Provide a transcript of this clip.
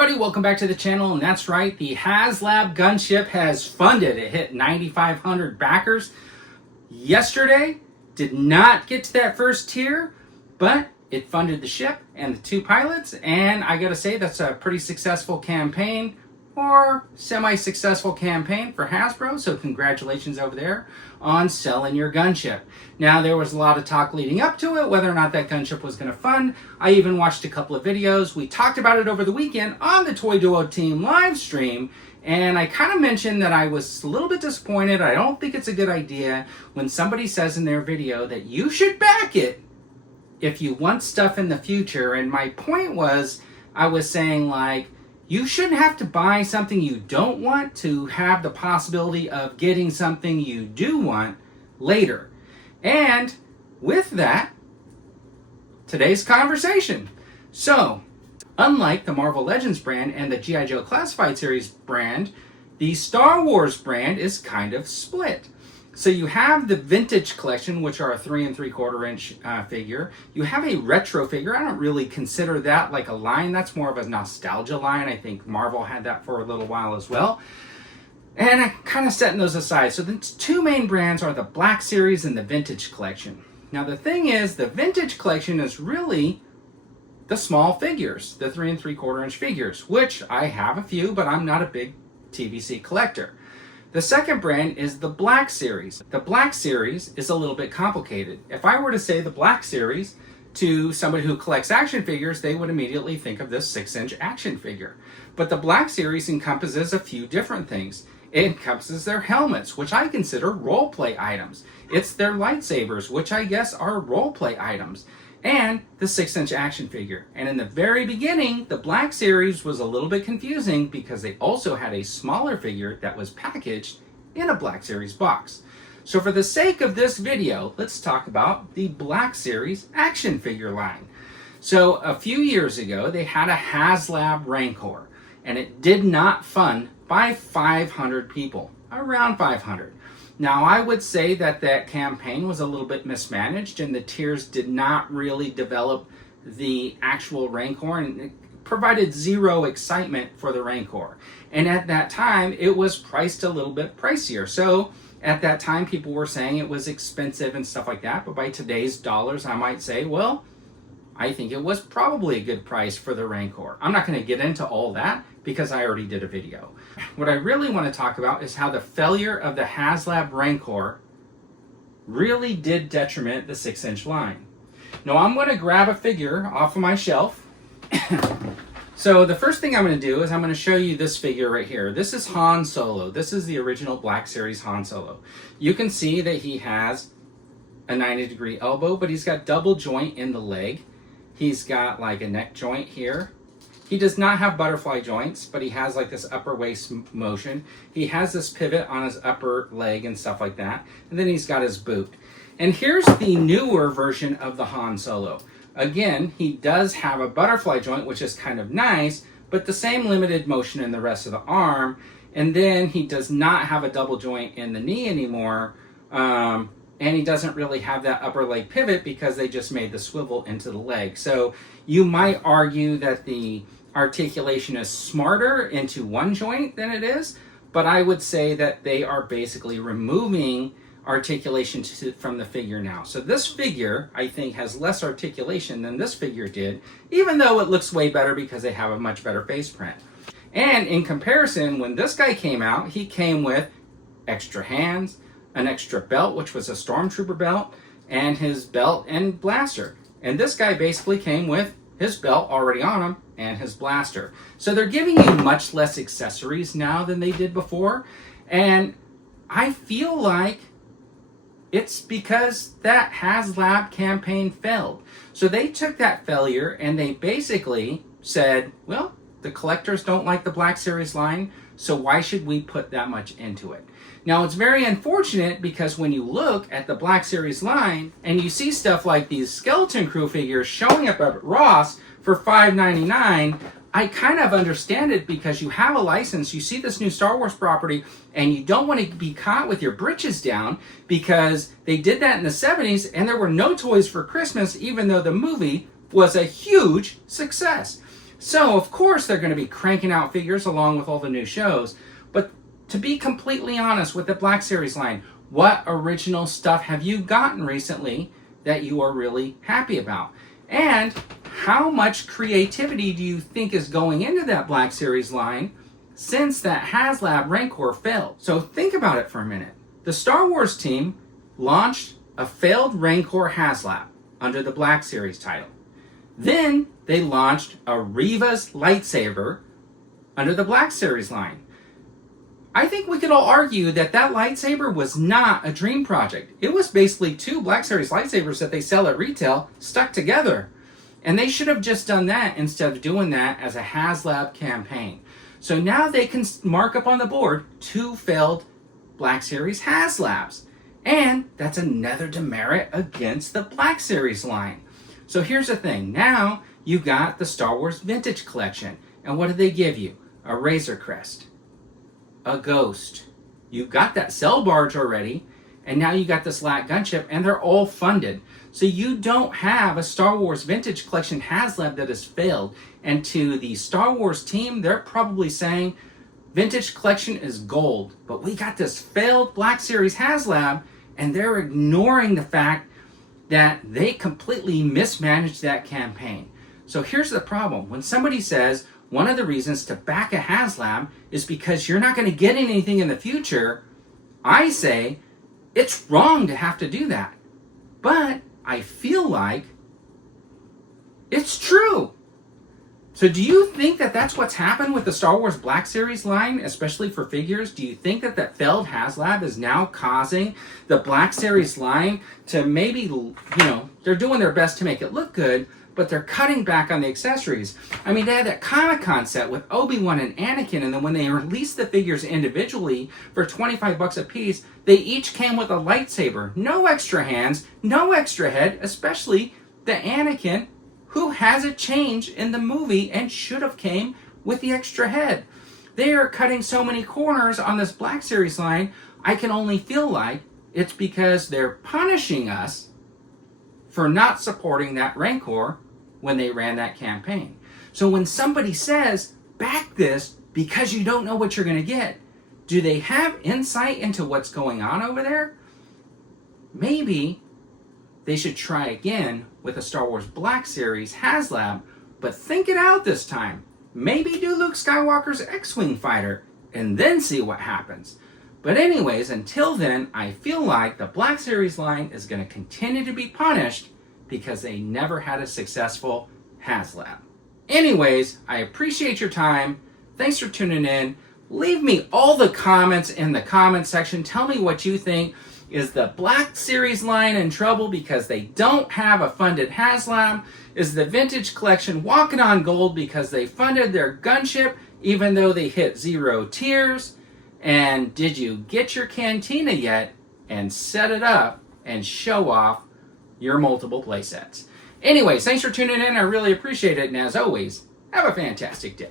everybody, welcome back to the channel, and that's right, the HasLab Gunship has funded. It hit 9,500 backers yesterday. Did not get to that first tier, but it funded the ship and the two pilots, and I gotta say that's a pretty successful campaign, or semi-successful campaign for Hasbro, so congratulations over there on selling your gunship. Now, there was a lot of talk leading up to it, whether or not that gunship was going to fund. I even watched a couple of videos. We talked about it over the weekend on the Toy Duo Team live stream, and I kind of mentioned that I was a little bit disappointed. I don't think it's a good idea when somebody says in their video that you should back it if you want stuff in the future. And my point was, I was saying, like, you shouldn't have to buy something you don't want to have the possibility of getting something you do want later. And with that, today's conversation. So, unlike the Marvel Legends brand and the G.I. Joe Classified Series brand, the Star Wars brand is kind of split. So you have the vintage collection, which are a 3 3/4 inch figure. You have a retro figure. I don't really consider that like a line. That's more of a nostalgia line. I think Marvel had that for a little while as well. And I'm kind of setting those aside. So the two main brands are the Black Series and the Vintage Collection. Now the thing is, the Vintage Collection is really the small figures, the 3 3/4 inch figures, which I have a few, but I'm not a big TVC collector. The second brand is the Black Series. The Black Series is a little bit complicated. If I were to say the Black Series to somebody who collects action figures, they would immediately think of this 6-inch action figure. But the Black Series encompasses a few different things. It encompasses their helmets, which I consider role-play items. It's their lightsabers, which I guess are role-play items. And the 6-inch action figure. And in the very beginning, the Black Series was a little bit confusing because they also had a smaller figure that was packaged in a Black Series box. So for the sake of this video, let's talk about the Black Series action figure line. So a few years ago, they had a HasLab Rancor, and it did not fund by 500 people, around 500. Now, I would say that that campaign was a little bit mismanaged, and the tiers did not really develop the actual Rancor, and it provided zero excitement for the Rancor. And at that time, it was priced a little bit pricier. So at that time, people were saying it was expensive and stuff like that. But by today's dollars, I might say, well, I think it was probably a good price for the Rancor. I'm not going to get into all that because I already did a video. What I really want to talk about is how the failure of the HasLab Rancor really did detriment the 6-inch line. Now I'm going to grab a figure off of my shelf. So the first thing I'm going to do is I'm going to show you this figure right here. This is Han Solo. This is the original Black Series Han Solo. You can see that he has a 90-degree elbow, but he's got double joint in the leg. He's got like a neck joint here. He does not have butterfly joints, but he has like this upper waist motion. He has this pivot on his upper leg and stuff like that. And then he's got his boot. And here's the newer version of the Han Solo. Again, he does have a butterfly joint, which is kind of nice, but the same limited motion in the rest of the arm. And then he does not have a double joint in the knee anymore. And he doesn't really have that upper leg pivot because they just made the swivel into the leg. So you might argue that the articulation is smarter into one joint than it is, but I would say that they are basically removing articulation from the figure now. So this figure, I think, has less articulation than this figure did, even though it looks way better because they have a much better face print. And in comparison, when this guy came out, he came with extra hands, an extra belt, which was a Stormtrooper belt, and his belt and blaster. And this guy basically came with his belt already on him and his blaster. So they're giving you much less accessories now than they did before. And I feel like it's because that HasLab campaign failed. So they took that failure and they basically said, well, the collectors don't like the Black Series line, so why should we put that much into it? Now, it's very unfortunate because when you look at the Black Series line and you see stuff like these Skeleton Crew figures showing up at Ross for $5.99, I kind of understand it because you have a license, you see this new Star Wars property, and you don't want to be caught with your britches down because they did that in the 70s and there were no toys for Christmas, even though the movie was a huge success. So, of course, they're going to be cranking out figures along with all the new shows. But to be completely honest with the Black Series line, what original stuff have you gotten recently that you are really happy about? And how much creativity do you think is going into that Black Series line since that HasLab Rancor failed? So think about it for a minute. The Star Wars team launched a failed Rancor HasLab under the Black Series title. Then they launched a Reva's lightsaber under the Black Series line. I think we could all argue that that lightsaber was not a dream project. It was basically two Black Series lightsabers that they sell at retail stuck together. And they should have just done that instead of doing that as a HasLab campaign. So now they can mark up on the board 2 failed Black Series HasLabs. And that's another demerit against the Black Series line. So here's the thing. Now you got the Star Wars Vintage Collection. And what did they give you? A Razor Crest. A Ghost. You got that Cell Barge already. And now you got this Lat Gunship. And they're all funded. So you don't have a Star Wars Vintage Collection HasLab that has failed. And to the Star Wars team, they're probably saying, Vintage Collection is gold. But we got this failed Black Series HasLab. And they're ignoring the fact that they completely mismanaged that campaign. So here's the problem. When somebody says one of the reasons to back a HasLab is because you're not going to get anything in the future, I say it's wrong to have to do that. But I feel like it's true. So do you think that that's what's happened with the Star Wars Black Series line, especially for figures? Do you think that that failed HasLab is now causing the Black Series line to maybe, they're doing their best to make it look good, but they're cutting back on the accessories? I mean, they had that Comic-Con set with Obi-Wan and Anakin, and then when they released the figures individually for $25 a piece, they each came with a lightsaber. No extra hands, no extra head, especially the Anakin, who has a change in the movie and should have came with the extra head. They are cutting so many corners on this Black Series line, I can only feel like it's because they're punishing us for not supporting that Rancor when they ran that campaign. So when somebody says, back this because you don't know what you're going to get, do they have insight into what's going on over there? Maybe they should try again with a Star Wars Black Series HasLab, but think it out this time. Maybe do Luke Skywalker's X-Wing fighter and then see what happens. But anyways, until then, I feel like the Black Series line is going to continue to be punished because they never had a successful HasLab. Anyways, I appreciate your time. Thanks for tuning in. Leave me all the comments in the comment section. Tell me what you think. Is the Black Series line in trouble because they don't have a funded HasLab? Is the Vintage Collection walking on gold because they funded their Gunship even though they hit 0 tiers? And did you get your cantina yet and set it up and show off your multiple playsets? Anyways, thanks for tuning in. I really appreciate it. And as always, have a fantastic day.